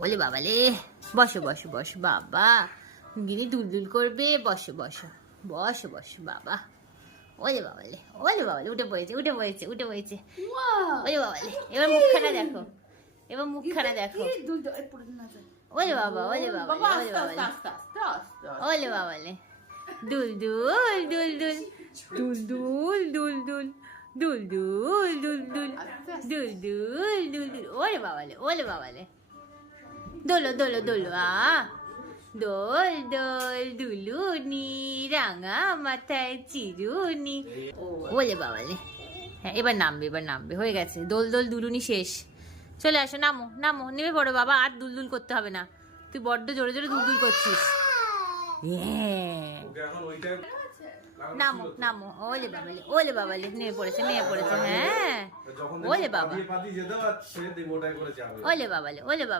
ওলে বাবালে, বসো বসো বসো বাবা, গিনি দুলদুল করবে, বসো বসো বসো বসো বাবা। ওলে বাবালে, ওলে বাবালে, উঠে পড়েছে উঠে পড়েছে উঠে পড়েছে। ওলে বাবালে, এবার মুখখানা দেখো, এবার মুখখানা দেখো। ওলে বাবা, ওলে বাবা, ওলে বাবালে, ওলে বাবালে, দুল দুল দুল দুল দুল দুল দুল দুল দুল দুল দুল দুল দুল দুল দুল। ওলে বাবালে, ওলে বাবালে, দোলো দোলো দোলো দোল দোল দুলুনি, রাঙা মাথায় চিরুনি। ওলে বাবালে, হ্যাঁ এবার নামবে, এবার নামবে, হয়ে গেছে, দোল দোল দুলুনি শেষ। চলে আসো, নামো নামো, নেমে পড়ো বাবা, আর দুলদুল করতে হবে না, তুই বড্ড জোরে জোরে দুলদুল করছিস। নামো নামো, ওলে বাবালে, ওলে বাবালে, নেমে পড়েছে নেমে পড়েছে, হ্যাঁ ওলে বাবা, ওলে বাবালে, ওলে বাবা।